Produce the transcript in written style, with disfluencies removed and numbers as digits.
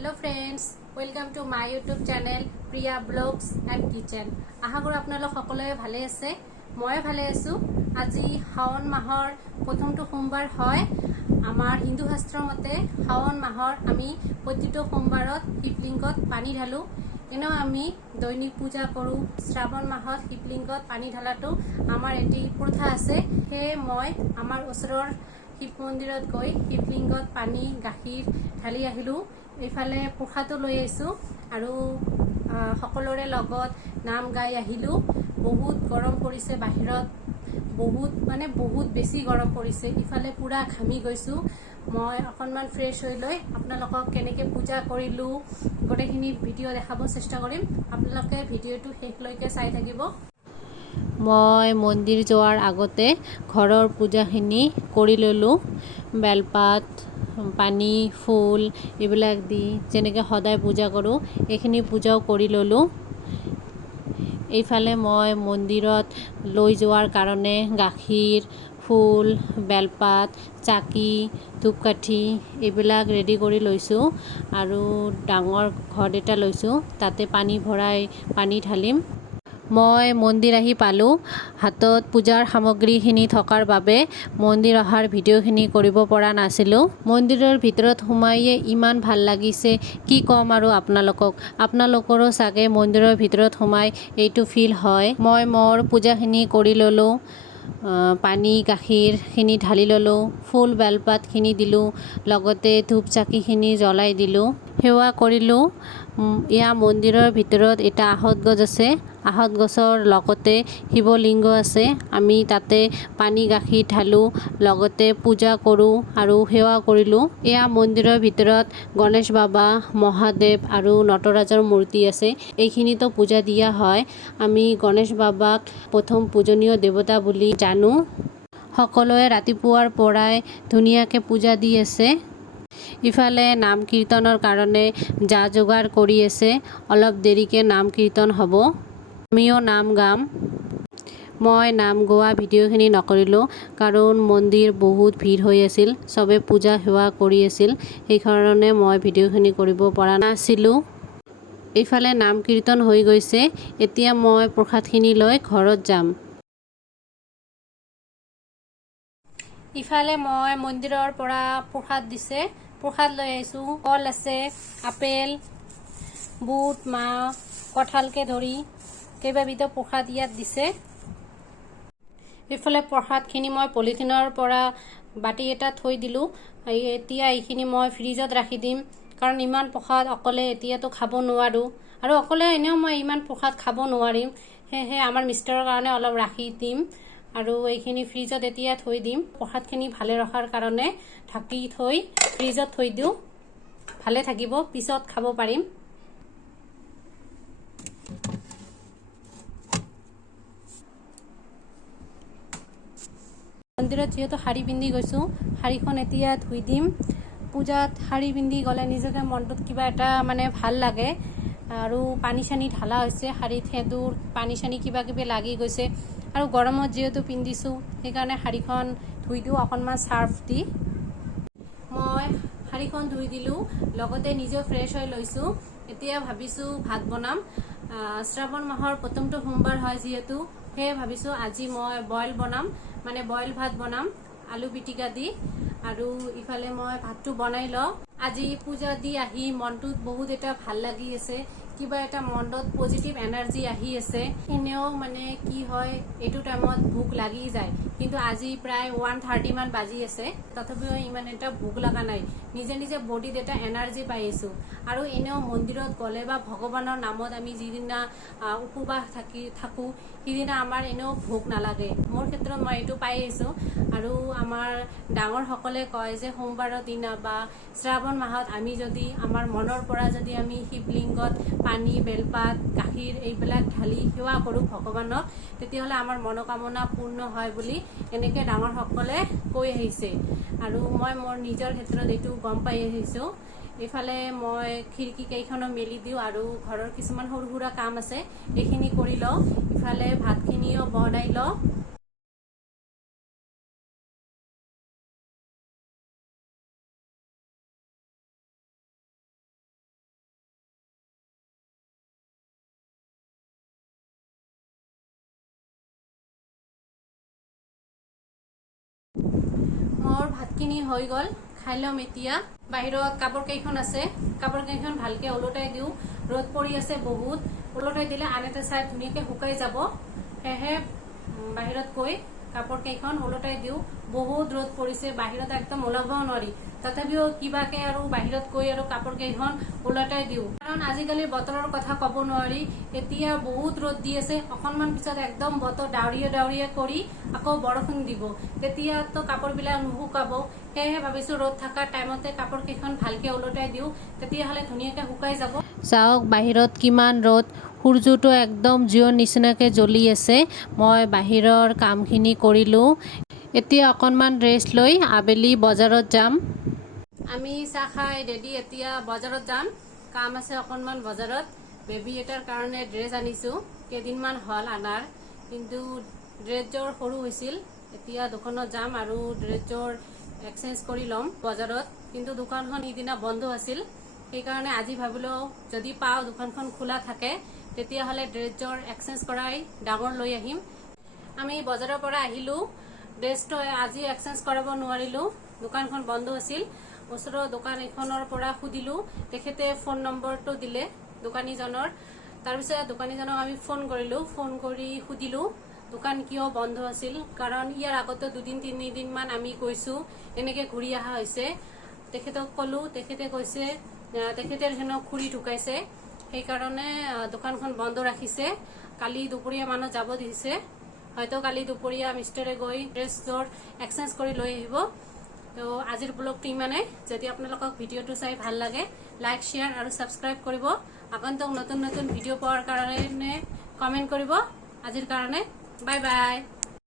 Hello friends, welcome to my YouTube channel Priya blogs and kitchen. आशा करो आपनालोक सकलोवे भाले आछे, मैं भाले आछो। আজি শাওন মাহৰ প্ৰথমটো সোমবাৰ হয়। আমাৰ হিন্দু শাস্ত্ৰ মতে শাওন মাহৰ আমি প্ৰতিটো সোমবাৰত শিৱলিংগত পানী ঢালো। এনেও আমি দৈনিক পূজা কৰোঁ। শ্ৰাবণ মাহত শিৱলিংগত পানী ঢালাটো আমাৰ এটি প্ৰথা আছে। সেয়ে মই আমাৰ ওচৰৰ শিৱ মন্দিৰত গৈ শিৱলিংগত পানী গাখীৰ ঢালি আহিলোঁ। এইফালে প্ৰসাদো লৈ আহিছোঁ আৰু সকলোৰে লগত নাম গাই আহিলোঁ। বহুত গৰম পৰিছে বাহিৰত, বহুত বেছি গৰম পৰিছে। ইফালে পুৰা ঘামি গৈছোঁ। মই অকণমান ফ্ৰেছ হৈ লৈ আপোনালোকক কেনেকৈ পূজা কৰিলোঁ গোটেইখিনি ভিডিঅ' দেখাব চেষ্টা কৰিম। আপোনালোকে ভিডিঅ'টো শেষলৈকে চাই থাকিব। মই মন্দিৰ যোৱাৰ আগতে ঘৰৰ পূজাখিনি কৰি ল'লোঁ। বেলপাত, পানী, ফুল এইবিলাক দি যেনেকৈ সদায় পূজা কৰোঁ এইখিনি পূজাও কৰি ল'লোঁ। এইফালে মই মন্দিৰত লৈ যোৱাৰ কাৰণে গাখীৰ, ফুল, বেলপাত, চাকি, ধূপকাঠি এইবিলাক ৰেডি কৰি লৈছোঁ আৰু ডাঙৰ ঘট এটা লৈছোঁ, তাতে পানী ভৰাই পানী ঢালিম। মই মন্দিৰ আহি পালোঁ। হাতত পূজাৰ সামগ্ৰীখিনি থকাৰ বাবে মন্দিৰ অহাৰ ভিডিঅ'খিনি কৰিব পৰা নাছিলোঁ। মন্দিৰৰ ভিতৰত সোমাইয়ে ইমান ভাল লাগিছে, কি ক'ম আৰু আপোনালোকৰো চাগে মন্দিৰৰ ভিতৰত সোমাই এইটো ফিল হয়। মই মোৰ পূজাখিনি কৰি ল'লোঁ। পানী গাখীৰখিনি ঢালি ল'লোঁ, ফুল বেলপাতখিনি দিলোঁ, লগতে ধূপ চাকিখিনি জ্বলাই দিলোঁ, সেৱা কৰিলোঁ। এয়া মন্দিৰৰ ভিতৰত এটা আহঁত গছ আছে। আহঁত গছৰ লগতে শিৱলিংগ আছে। আমি তাতে পানী গাখীৰ ঢালোঁ, লগতে পূজা কৰোঁ আৰু সেৱা কৰিলোঁ। এয়া মন্দিৰৰ ভিতৰত গণেশ বাবা, মহাদেৱ আৰু নটৰাজৰ মূৰ্তি আছে। এইখিনিতো পূজা দিয়া হয়। আমি গণেশ বাবাক প্ৰথম পূজনীয় দেৱতা বুলি জানো। সকলোৱে ৰাতিপুৱাৰ পৰাই ধুনীয়াকৈ পূজা দি আছে। ইফালে নাম কীৰ্তনৰ কাৰণে যা যোগাৰ কৰি আছে। অলপ দেৰিকৈ নাম কীৰ্তন হ'ব, আমিও নাম গাম। মই নাম গোৱা ভিডিঅ'খিনি নকৰিলোঁ কাৰণ মন্দিৰ বহুত ভিৰ হৈ আছিল, চবে পূজা সেৱা কৰি আছিল, সেইকাৰণে মই ভিডিঅ'খিনি কৰিব পৰা নাছিলোঁ। এইফালে নাম কীৰ্তন হৈ গৈছে। এতিয়া মই প্ৰসাদখিনি লৈ ঘৰত যাম। ইফালে মই মন্দিৰৰ পৰা প্ৰসাদ দিছে, প্ৰসাদ লৈ আহিছোঁ। কল আছে, আপেল, বুট, মাহ, কঁঠালকে ধৰি কেইবাবিধো প্ৰসাদ ইয়াত দিছে। এইফালে প্ৰসাদখিনি মই পলিথিনৰ পৰা বাটি এটাত থৈ দিলোঁ। এতিয়া এইখিনি মই ফ্ৰিজত ৰাখি দিম, কাৰণ ইমান প্ৰসাদ অকলে এতিয়াতো খাব নোৱাৰোঁ আৰু অকলে এনেও মই ইমান প্ৰসাদ খাব নোৱাৰিম। সেয়েহে আমাৰ মিষ্টাৰৰ কাৰণে অলপ ৰাখি দিম আৰু এইখিনি ফ্ৰিজত এতিয়া থৈ দিম। প্ৰসাদখিনি ভালে ৰখাৰ কাৰণে ঢাকি থৈ ফ্ৰিজত থৈ দিওঁ, ভালে থাকিব, পিছত খাব পাৰিম। মন্দিৰত যিহেতু শাৰী পিন্ধি গৈছোঁ, শাৰীখন এতিয়া ধুই দিম। পূজাত শাৰী পিন্ধি গ'লে নিজকে মনটোত কিবা এটা ভাল লাগে। আৰু পানী চানী ঢালা হৈছে শাৰীত, সেন্দুৰ পানী চানী কিবা কিবি লাগি গৈছে আৰু গৰমত যিহেতু পিন্ধিছোঁ সেইকাৰণে শাৰীখন ধুই দিওঁ অকণমান চাৰ্ফ দি। মই শাৰীখন ধুই দিলোঁ, লগতে নিজেও ফ্ৰেছ হৈ লৈছোঁ। এতিয়া ভাবিছোঁ ভাত বনাম। শ্ৰাবণ মাহৰ প্ৰথমটো সোমবাৰ হয় যিহেতু, সেয়ে ভাবিছোঁ আজি মই বইল ভাত বনাম আলু পিটিকা দি। আৰু ইফালে মই ভাতটো বনাই লওঁ। আজি পূজা দি আহি মনটোত বহুত এটা ভাল লাগি আছে, কিবা এটা মনত পজিটিভ এনাৰ্জি আহি আছে। এনেও কি হয়, এইটো টাইমত ভোক লাগি যায়, কিন্তু আজি প্ৰায় 1:30 মান বাজি আছে, তথাপিও ইমান এটা ভোক লগা নাই। নিজে নিজে বডিত এটা এনাৰ্জি পাই আছোঁ। আৰু এনেও মন্দিৰত গ'লে বা ভগৱানৰ নামত আমি যিদিনা উপবাস থাকোঁ সিদিনা আমাৰ এনেও ভোক নালাগে। মোৰ ক্ষেত্ৰত মই এইটো পাই আছোঁ। আৰু আমাৰ ডাঙৰসকলে কয় যে সোমবাৰৰ দিনা বা শ্ৰাবণ মাহত আমি যদি আমাৰ মনৰ পৰা যদি আমি শিৱলিংগত পানী, বেলপাত, গাখীৰ এইবিলাক ঢালি সেৱা কৰোঁ ভগৱানক, তেতিয়াহ'লে আমাৰ মনোকামনা পূৰ্ণ হয় বুলি এনেকৈ ডাঙৰসকলে কৈ আহিছে। আৰু মই মোৰ নিজৰ ক্ষেত্ৰত এইটো গম পাই আহিছোঁ। এইফালে মই খিৰিকী কেইখনো মেলি দিওঁ আৰু ঘৰৰ কিছুমান সৰু সুৰা কাম আছে, এইখিনি কৰি লওঁ। ইফালে ভাতখিনিও বনাই লওঁ। ভাতখিনি হৈ গ'ল খাই ল'ম এতিয়া বাহিৰত কাপোৰ কেইখন আছে কাপোৰ কেইখন ভালকে ওলটাই দিও ৰ'দ পৰি আছে বহুত ওলটাই দিলে আনতে চাই ধুনীয়াকে শুকাই যাব হেহে বাহিৰত কৈ কাপোৰ কেইখন ওলটাই দিও বহুত ৰ'দ পৰিছে বাহিৰত একদম ওলাব নোৱাৰি তথাপিও কিবাকে আৰু বাহিৰত কৈ আৰু কাপোৰ কেইখন ওলটাই দিও কাৰণ আজিকালি বতৰৰ কথা ক'ব নোৱাৰি এতিয়া বহুত ৰ'দ দি আছে অকনমান পিছত একদম বতৰ ডাৱৰীয়া কৰি আকৌ বৰষুণ দিব তেতিয়া তো কাপোৰবিলাক নুশুকাব হেহে ভাবিছো ৰ'দ থকা টাইমতে কাপোৰ কেইখন ভালকে ওলটাই দিও তেতিয়া হলে ধুনীয়াকে শুকাই যাব চাওক বাহিৰত কিমান ৰ'দ সূৰ্যটো একদম জিঅ' নিচিনাকে জ্বলি আছে মই বাহিৰৰ কামখিনি কৰিলো এতিয়া অকনমান ৰেষ্ট লৈ আবেলি বজাৰত যাম আমি চাহ খাই ৰেডি এতিয়া বজাৰত যাম কাম আছে অকনমান বজাৰত বেবী এটাৰ কাৰণে ড্ৰেছ আনিছো কেইদিনমান হ'ল আনাৰ কিন্তু ড্ৰেছযোৰ সৰু হৈছিল এতিয়া দোকানত যাম আৰু ড্ৰেছযোৰ এক্সচেঞ্জ কৰি ল'ম বজাৰত কিন্তু দোকানখন ইদিনা বন্ধ আছিল সেইকাৰণে আজি ভাবিলো যদি পাওঁ দোকানখন খোলা থাকে তেতিয়াহ'লে ড্ৰেছযোৰ এক্সচেঞ্জ কৰাই ডাঙৰ লৈ আহিম আমি বজাৰৰ পৰা আহিলো ড্ৰেছটো আজি এক্সচেঞ্জ কৰাব নোৱাৰিলো দোকানখন বন্ধ আছিল ওচৰৰ দোকান এখনৰ পৰা সুধিলো তেখেতে ফোন নম্বৰটো দিলে দোকানীজনৰ তাৰপিছত দোকানীজনক আমি ফোন কৰিলো ফোন কৰি সুধিলো দোকান কিয় বন্ধ আছিল কাৰণ ইয়াৰ আগতে 2-3 দিন মান আমি কৈছো এনেকে ঘূৰি অহা হৈছে তেখেতক কলো তেখেতে কৈছে তেখেতৰ হেনো খুৰী ঢুকাইছে সেইকাৰণে দোকানখন বন্ধ ৰাখিছে কালি দুপৰীয়া মানত যাব দিছে হয়তো কালি দুপৰীয়া মিষ্টাৰে গৈ ড্ৰেছযোৰ এক্সচেঞ্জ কৰি লৈ আহিব তো আজিৰ ব্লগটো ইমানেই যদি আপোনালোকক ভিডিঅ'টো চাই ভাল লাগে লাইক শ্বেয়াৰ আৰু সাবস্ক্ৰাইব কৰিব আগন্তুক নতুন ভিডিঅ' পোৱাৰ কাৰণে কমেন্ট কৰিব আজিৰ কাৰণে বাই বাই